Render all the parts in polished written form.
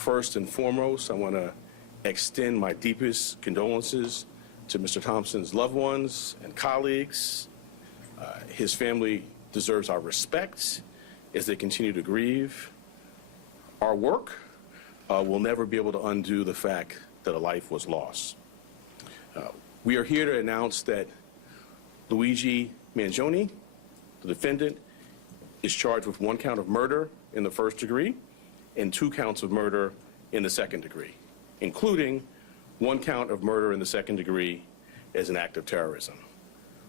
First and foremost, I want to extend my deepest condolences to Mr. Thompson's loved ones and colleagues. His family deserves our respect as they continue to grieve. Our work will never be able to undo the fact that a life was lost. We are here to announce that Luigi Mangione, the defendant, is charged with 1 count of murder in the first degree and 2 counts of murder in the second degree, including 1 count of murder in the second degree as an act of terrorism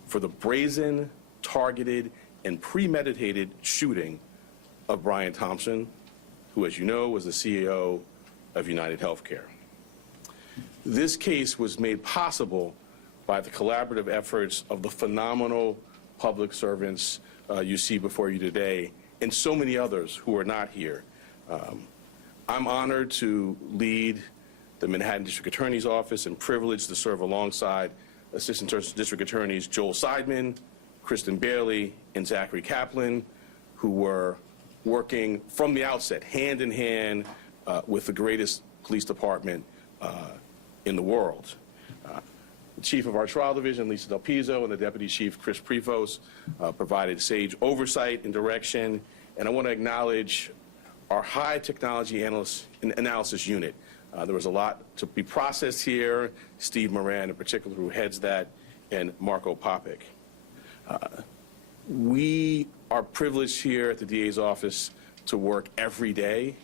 for the brazen, targeted, and premeditated shooting of Brian Thompson, who, as you know, was the CEO of United Healthcare. This case was made possible by the collaborative efforts of the phenomenal public servants you see before you today, and so many others who are not here. I'm honored to lead the Manhattan District Attorney's Office and privileged to serve alongside Assistant District Attorneys Joel Seidman, Kristen Bailey, and Zachary Kaplan, who were working from the outset, hand in hand, with the greatest police department in the world. The chief of our trial division, Lisa Del Pizzo, and the deputy chief, Chris Prevost, provided sage oversight and direction. And I want to acknowledge our high technology analysis unit. There was a lot to be processed here. Steve Moran, in particular, who heads that, and Marco Popic. We are privileged here at the DA's office to work every day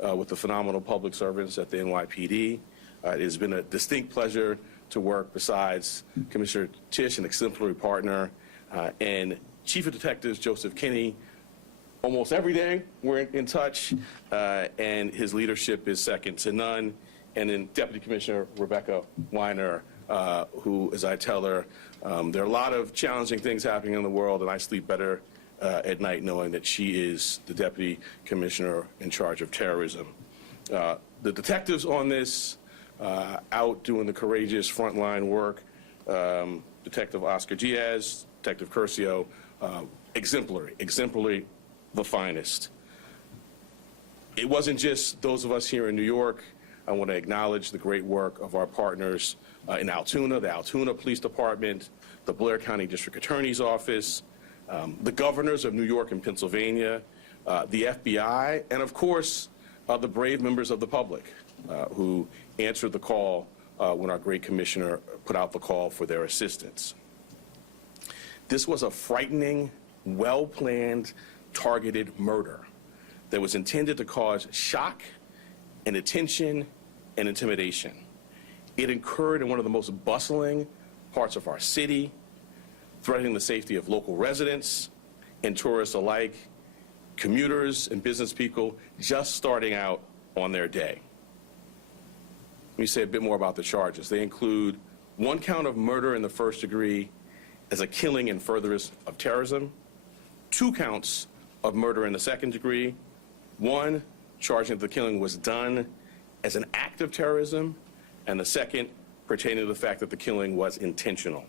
with the phenomenal public servants at the NYPD. It has been a distinct pleasure to work besides Commissioner Tisch, an exemplary partner, and Chief of Detectives Joseph Kinney. Almost every day we're in touch, and his leadership is second to none. And then Deputy Commissioner Rebecca Weiner, who, as I tell her, there are a lot of challenging things happening in the world, and I sleep better at night knowing that she is the Deputy Commissioner in charge of terrorism. The detectives on this, out doing the courageous frontline work, Detective Oscar Diaz, Detective Curcio, exemplary, the finest. It wasn't just those of us here in New York. I want to acknowledge the great work of our partners in Altoona, the Altoona Police Department, the Blair County District Attorney's Office, the governors of New York and Pennsylvania, the FBI, and of course, the brave members of the public who answered the call when our great commissioner put out the call for their assistance. This was a frightening, well-planned, targeted murder that was intended to cause shock and attention and intimidation. It occurred in one of the most bustling parts of our city, threatening the safety of local residents and tourists alike, commuters and business people just starting out on their day. Let me say a bit more about the charges. They include 1 count of murder in the first degree as a killing in furtherance of terrorism, 2 counts of murder in the second degree, 1 charging that the killing was done as an act of terrorism, and the second pertaining to the fact that the killing was intentional.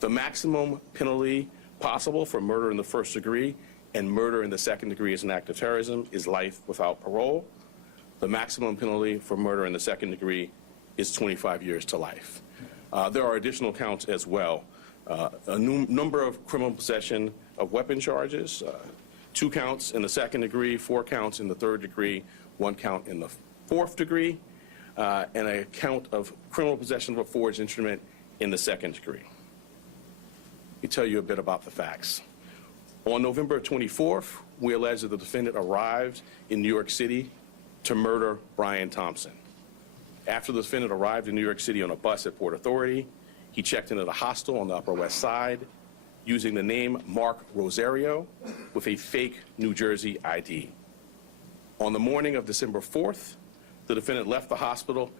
The maximum penalty possible for murder in the first degree and murder in the second degree as an act of terrorism is life without parole. The maximum penalty for murder in the second degree is 25 years to life. There are additional counts as well. A number of criminal possession of weapon charges, 2 counts in the second degree, 4 counts in the third degree, 1 count in the fourth degree, and a count of criminal possession of a forged instrument in the second degree. Let me tell you a bit about the facts. On November 24th, we allege that the defendant arrived in New York City to murder Brian Thompson. After the defendant arrived in New York City on a bus at Port Authority, he checked into the hostel on the Upper West Side using the name Mark Rosario with a fake New Jersey ID. On the morning of December 4th, the defendant left the hostel,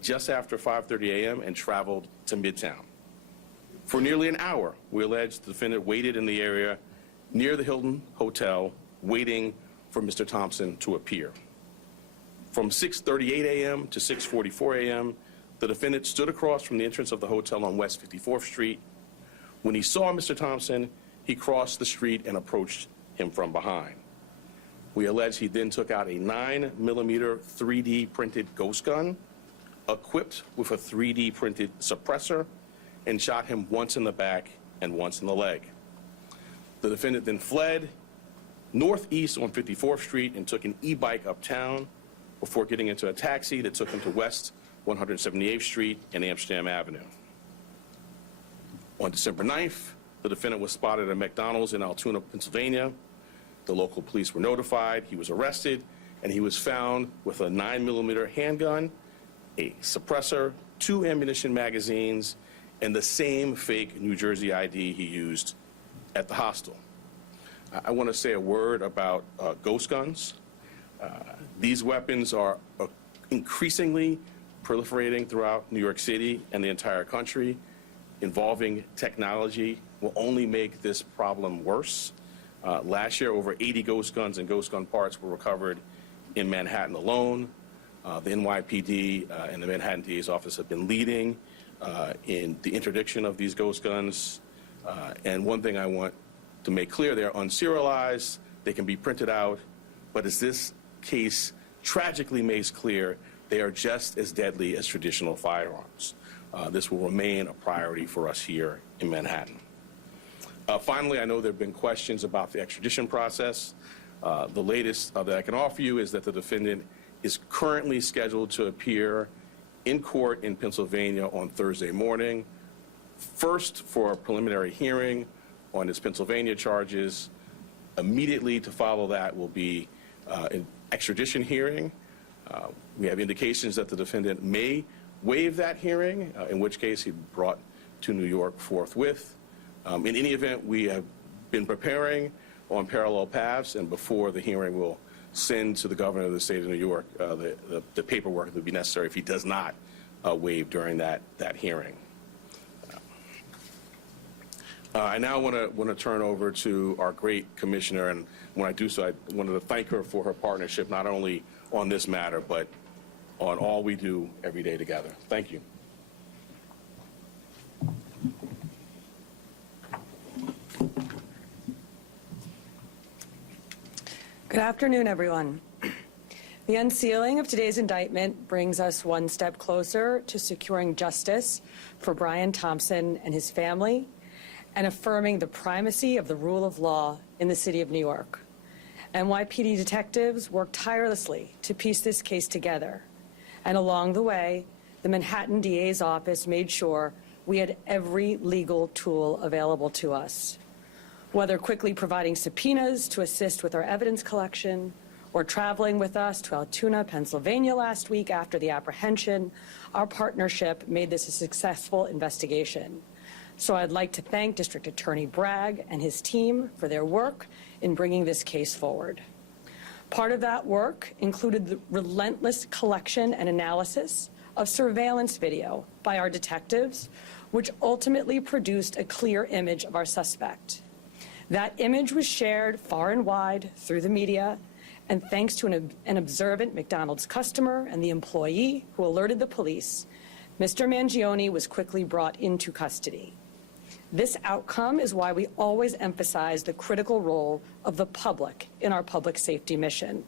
just after 5:30 a.m. and traveled to Midtown. For nearly an hour, we allege the defendant waited in the area near the Hilton Hotel, waiting for Mr. Thompson to appear. From 6:38 a.m. to 6:44 a.m., the defendant stood across from the entrance of the hotel on West 54th Street. When he saw Mr. Thompson, he crossed the street and approached him from behind. We allege he then took out a 9mm 3D printed ghost gun, equipped with a 3D printed suppressor, and shot him once in the back and once in the leg. The defendant then fled northeast on 54th Street and took an e-bike uptown before getting into a taxi that took him to West 178th Street and Amsterdam Avenue. On December 9th, the defendant was spotted at McDonald's in Altoona, Pennsylvania. The local police were notified, he was arrested, and he was found with a 9mm handgun, a suppressor, 2 ammunition magazines, and the same fake New Jersey ID he used at the hostel. I want to say a word about ghost guns. These weapons are increasingly proliferating throughout New York City and the entire country. Involving technology will only make this problem worse. Last year, over 80 ghost guns and ghost gun parts were recovered in Manhattan alone. The NYPD and the Manhattan DA's office have been leading in the interdiction of these ghost guns. And one thing I want to make clear, they're unserialized, they can be printed out, but as this case tragically makes clear, they are just as deadly as traditional firearms. This will remain a priority for us here in Manhattan. Finally, I know there have been questions about the extradition process. The latest that I can offer you is that the defendant is currently scheduled to appear in court in Pennsylvania on Thursday morning, first for a preliminary hearing on his Pennsylvania charges. Immediately to follow that will be an extradition hearing. We have indications that the defendant may waive that hearing, in which case he'd be brought to New York forthwith. In any event, we have been preparing on parallel paths, and before the hearing, we'll send to the governor of the state of New York the paperwork that would be necessary if he does not waive during that hearing. I now want to turn over to our great commissioner, and when I do so, I wanted to thank her for her partnership, not only on this matter, but on all we do every day together. Thank you. Good afternoon, everyone. The unsealing of today's indictment brings us one step closer to securing justice for Brian Thompson and his family and affirming the primacy of the rule of law in the city of New York. NYPD detectives worked tirelessly to piece this case together. And along the way, the Manhattan DA's office made sure we had every legal tool available to us. Whether quickly providing subpoenas to assist with our evidence collection, or traveling with us to Altoona, Pennsylvania last week after the apprehension, our partnership made this a successful investigation. So I'd like to thank District Attorney Bragg and his team for their work in bringing this case forward. Part of that work included the relentless collection and analysis of surveillance video by our detectives, which ultimately produced a clear image of our suspect. That image was shared far and wide through the media, and thanks to an observant McDonald's customer and the employee who alerted the police, Mr. Mangione was quickly brought into custody. This outcome is why we always emphasize the critical role of the public in our public safety mission.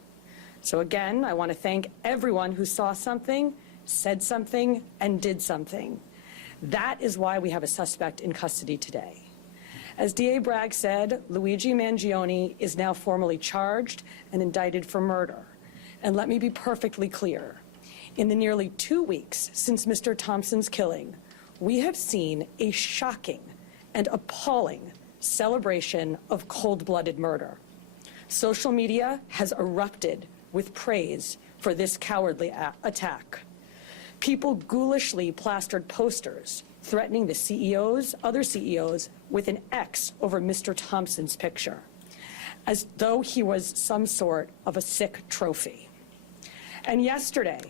So again, I want to thank everyone who saw something, said something, and did something. That is why we have a suspect in custody today. As DA Bragg said, Luigi Mangione is now formally charged and indicted for murder. And let me be perfectly clear. In the nearly 2 weeks since Mr. Thompson's killing, we have seen a shocking and appalling celebration of cold-blooded murder. Social media has erupted with praise for this cowardly attack. People ghoulishly plastered posters threatening the other CEOs with an X over Mr. Thompson's picture, as though he was some sort of a sick trophy. And yesterday,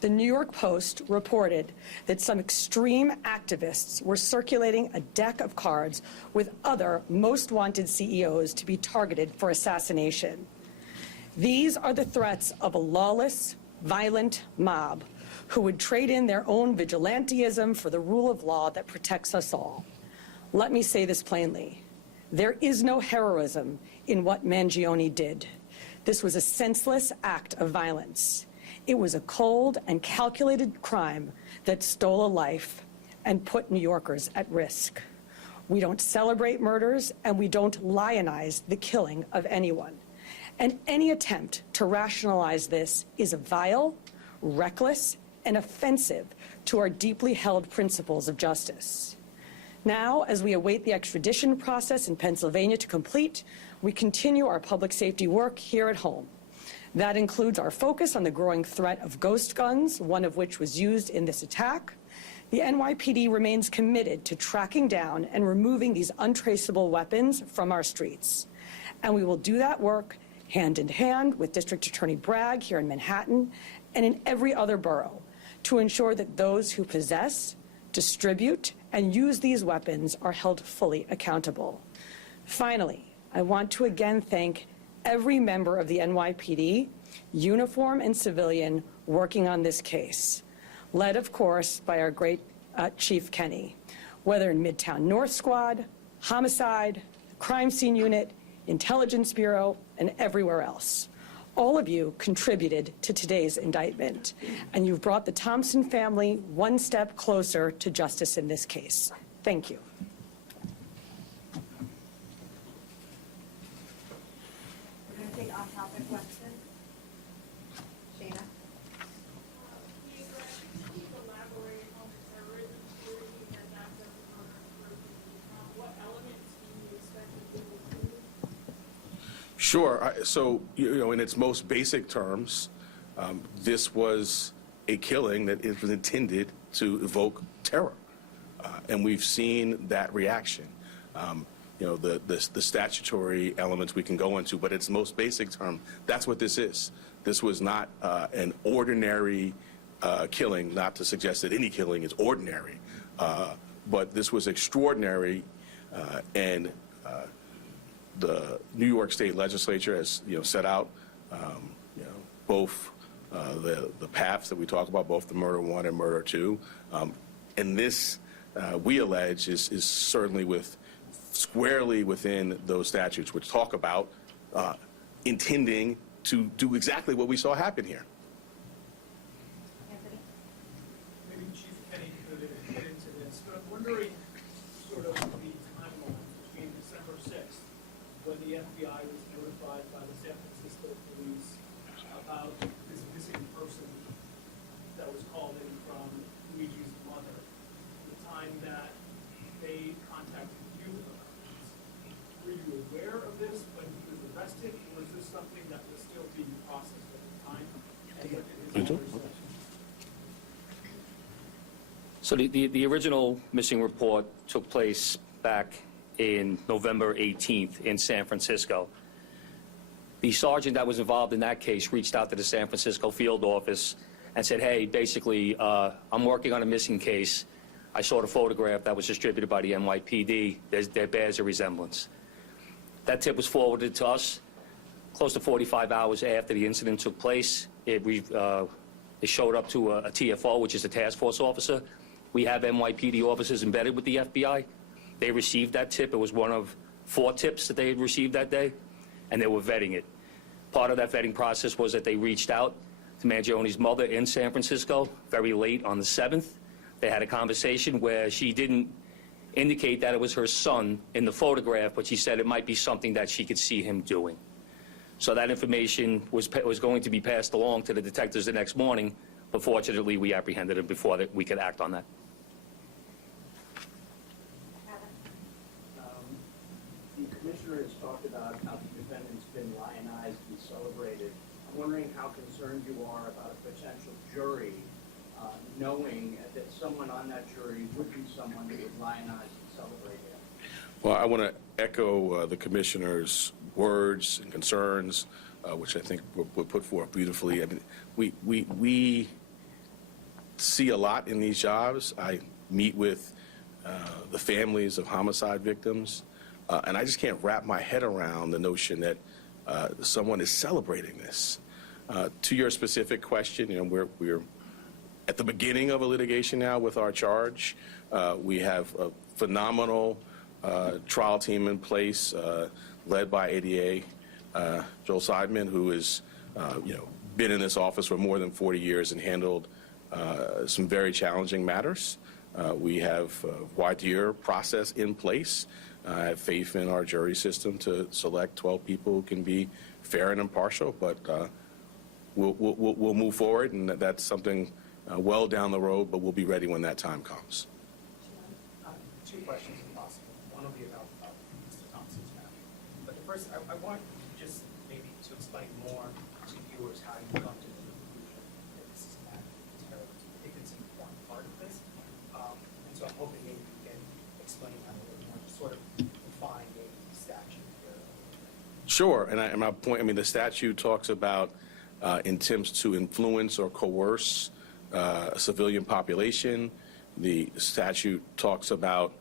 the New York Post reported that some extreme activists were circulating a deck of cards with other most wanted CEOs to be targeted for assassination. These are the threats of a lawless, violent mob who would trade in their own vigilantism for the rule of law that protects us all. Let me say this plainly. There is no heroism in what Mangione did. This was a senseless act of violence. It was a cold and calculated crime that stole a life and put New Yorkers at risk. We don't celebrate murders, and we don't lionize the killing of anyone. And any attempt to rationalize this is vile, reckless, and offensive to our deeply held principles of justice. Now, as we await the extradition process in Pennsylvania to complete, we continue our public safety work here at home. That includes our focus on the growing threat of ghost guns, one of which was used in this attack. The NYPD remains committed to tracking down and removing these untraceable weapons from our streets. And we will do that work hand in hand with District Attorney Bragg here in Manhattan and in every other borough to ensure that those who possess, distribute, and use these weapons are held fully accountable. Finally, I want to again thank every member of the NYPD, uniform and civilian, working on this case, led, of course, by our great Chief Kenny, whether in Midtown North Squad, Homicide, Crime Scene Unit, Intelligence Bureau, and everywhere else. All of you contributed to today's indictment, and you've brought the Thompson family one step closer to justice in this case. Thank you. We're going to take off-topic questions. Shana? Elaborate on the terrorism theory and not just the murder. What elements do you expect it to include? Sure. So, in its most basic terms, this was a killing that it was intended to evoke terror. And we've seen that reaction. The statutory elements we can go into, but its most basic term, that's what this is. This was not an ordinary killing, not to suggest that any killing is ordinary, but this was extraordinary, and the New York State Legislature has, set out, both the paths that we talk about, both the murder one and murder two, and this we allege is certainly squarely within those statutes, which talk about intending to do exactly what we saw happen here. Anthony? Maybe Chief Kenny could get into this, but I'm wondering sort of the timeline between December 6th, when the FBI was notified by the San Francisco police about this missing person that was called in from Luigi's mother, the time that they contacted you about this. Were you aware of this when he was arrested, or was this something that was still being processed at the time? And what did his mother say? So the original missing report took place back in November 18th in San Francisco. The sergeant that was involved in that case reached out to the San Francisco field office and said, hey, basically, I'm working on a missing case. I saw the photograph that was distributed by the NYPD. There bears a resemblance. That tip was forwarded to us close to 45 hours after the incident took place. It showed up to a TFO, which is a task force officer. We have NYPD officers embedded with the FBI. They received that tip. It was one of 4 tips that they had received that day, and they were vetting it. Part of that vetting process was that they reached out to Mangione's mother in San Francisco very late on the 7th. They had a conversation where she didn't indicate that it was her son in the photograph, but she said it might be something that she could see him doing. So that information was going to be passed along to the detectives the next morning, but fortunately we apprehended him before we could act on that. The commissioner has talked about how the defendant's been lionized and celebrated. I'm wondering how concerned you are about a potential jury knowing that someone on that jury would be someone who would lionize and celebrate him. Well, I want to echo the commissioner's words and concerns, which I think were put forth beautifully. I mean, we see a lot in these jobs. I meet with the families of homicide victims, and I just can't wrap my head around the notion that someone is celebrating this. To your specific question, we're at the beginning of a litigation now with our charge. We have a phenomenal trial team in place, led by ADA Joel Seidman, who has, been in this office for more than 40 years and handled some very challenging matters. We have a voir dire process in place. I have faith in our jury system to select 12 people who can be fair and impartial, but we'll move forward, and that's something well down the road, but we'll be ready when that time comes. Two questions, if possible. One will be about Mr. Thompson's family. But the first, I want just maybe to explain more to viewers how you come to the conclusion that this is an act of terrorism. I think it's an important part of this. And so I'm hoping maybe you can explain that a little more, just sort of define maybe the statute here. Sure, and my point, the statute talks about attempts to influence or coerce a civilian population. The statute talks about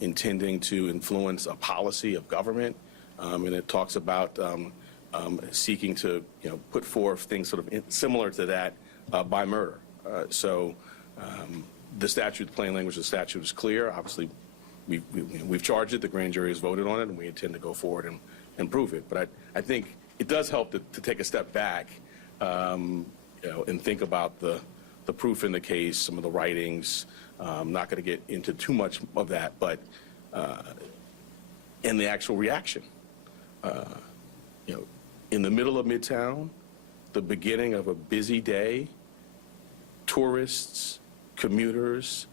intending to influence a policy of government, and it talks about seeking to, put forth things sort of similar to that by murder. So the statute, the plain language of the statute is clear. Obviously, we've charged it, the grand jury has voted on it, and we intend to go forward and prove it. But I think it does help to take a step back, and think about the proof in the case, some of the writings. I'm not going to get into too much of that, but in the actual reaction. In the middle of Midtown, the beginning of a busy day, tourists, commuters,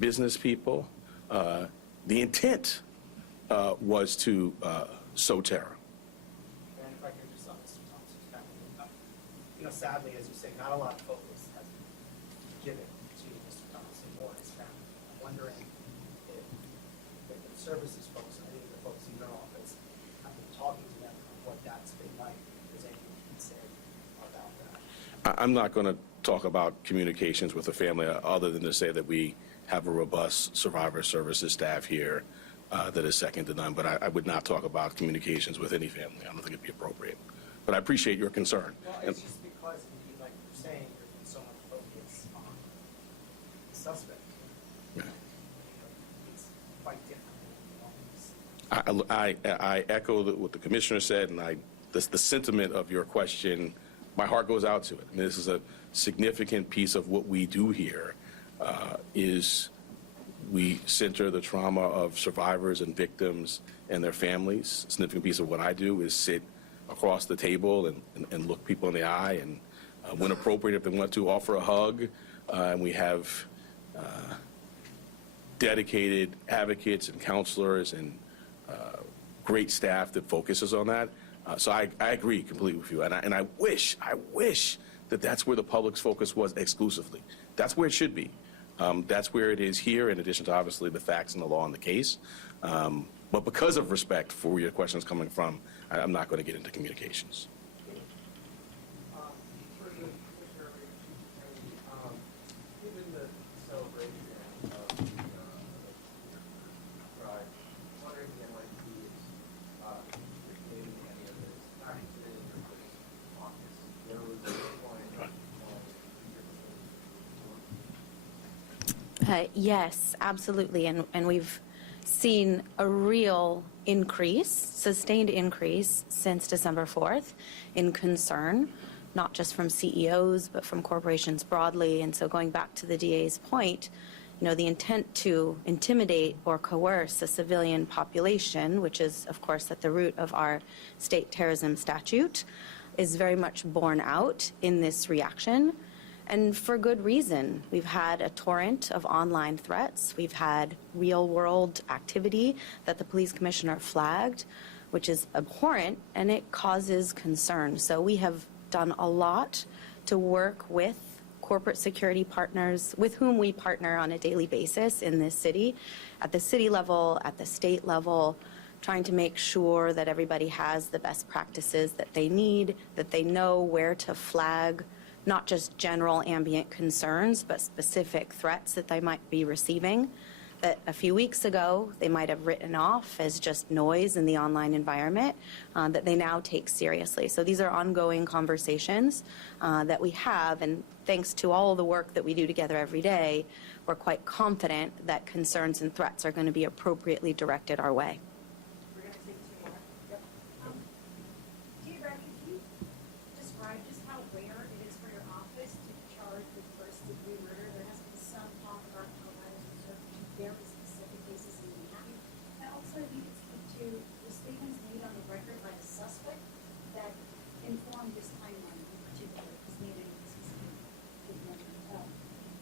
business people, the intent was to sow terror. And if I could just on Mr. Thompson's family, sadly, as you say, not a lot of focus has been given to Mr. Thompson or his family. I'm wondering if the services folks, or any of the folks in your office, have been talking to them on what that's been like, if there's anything you can say about that. I'm not going to talk about communications with the family other than to say that we have a robust survivor services staff here that is second to none. But I would not talk about communications with any family. I don't think it'd be appropriate. But I appreciate your concern. Well, it's just because, indeed, like you're saying, there's been so much focus on the suspect. Yeah. It's quite different. I echo what the commissioner said, and the sentiment of your question, my heart goes out to it. And this is a significant piece of what we do here, is we center the trauma of survivors and victims and their families. A significant piece of what I do is sit across the table and look people in the eye, and when appropriate, if they want to, offer a hug. And we have dedicated advocates and counselors and great staff that focuses on that. So I agree completely with you. And I wish that that's where the public's focus was exclusively. That's where it should be. That's where it is here, in addition to obviously the facts and the law and the case. But because of respect for where your question is coming from, I'm not going to get into communications. Given the celebration of Pride, I'm wondering if the NYPD is maybe any of this, not considered in your office. There was a point Yes, absolutely. And we've seen a real increase, sustained increase since December 4th in concern, not just from CEOs, but from corporations broadly. And so going back to the DA's point, the intent to intimidate or coerce a civilian population, which is, of course, at the root of our state terrorism statute, is very much borne out in this reaction. And for good reason. We've had a torrent of online threats. We've had real-world activity that the police commissioner flagged, which is abhorrent, and it causes concern. So we have done a lot to work with corporate security partners with whom we partner on a daily basis in this city, at the city level, at the state level, trying to make sure that everybody has the best practices that they need, that they know where to flag not just general ambient concerns, but specific threats that they might be receiving. that a few weeks ago they might have written off as just noise in the online environment, that they now take seriously. So these are ongoing conversations that we have, and thanks to all the work that we do together every day, we're quite confident that concerns and threats are going to be appropriately directed our way. We're going to take two more. Yep. Geographically, can you describe just how rare it is for your office to charge with first-degree murder? There has been some talk about how that is reserved to very specific cases in Manhattan. And also, if you could speak to the statements made on the record by the suspect that informed this timeline in particular, because made any specific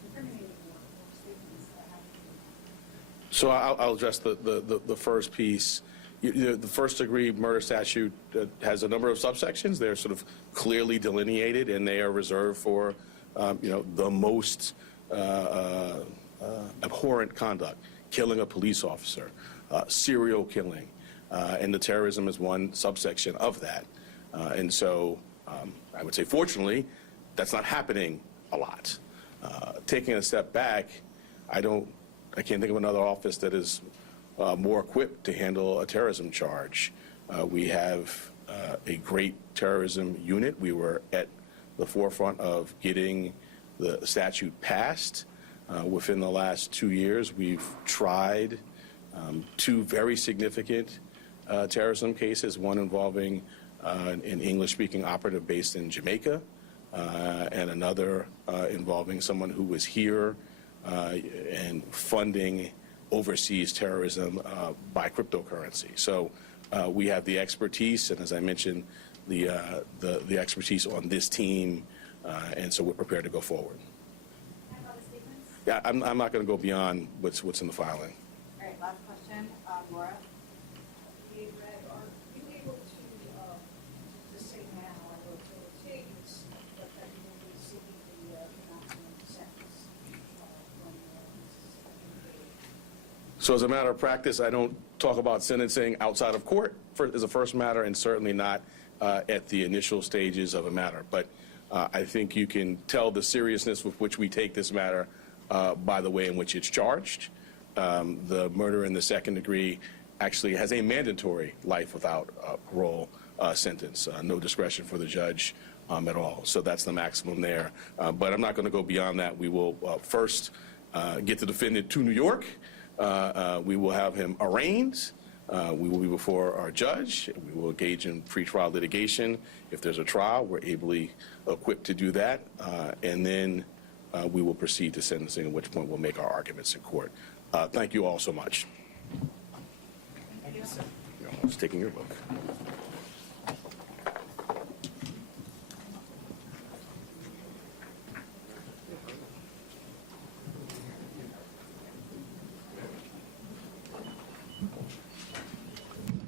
incriminating or statements that have to be. So I'll address the first piece. The first-degree murder statute has a number of subsections. They're sort of clearly delineated, and they are reserved for, the most abhorrent conduct, killing a police officer, serial killing, and the terrorism is one subsection of that. And so I would say, fortunately, that's not happening a lot. Taking a step back, I can't think of another office that is more equipped to handle a terrorism charge. We have a great terrorism unit. We were at the forefront of getting the statute passed. Within the last 2 years, we've tried two very significant terrorism cases, one involving an English-speaking operative based in Jamaica, and another involving someone who was here and funding overseas terrorism by cryptocurrency. So we have the expertise, and as I mentioned, the expertise on this team, and so we're prepared to go forward. Any other statements? Yeah, I'm not going to go beyond what's in the filing. All right, last question, Laura. Are you able to say now, I will take this, but that you will be seeking the maximum sentence when So as a matter of practice, I don't talk about sentencing outside of court as a first matter, and certainly not at the initial stages of a matter. But I think you can tell the seriousness with which we take this matter by the way in which it's charged. The murder in the second degree actually has a mandatory life without parole sentence, no discretion for the judge at all. So that's the maximum there. But I'm not going to go beyond that. We will first get the defendant to New York. We will have him arraigned. We will be before our judge. We will engage in pretrial litigation. If there's a trial, we're ably equipped to do that. And then we will proceed to sentencing, at which point we'll make our arguments in court. Thank you all so much. Thank you, sir. I was taking your book.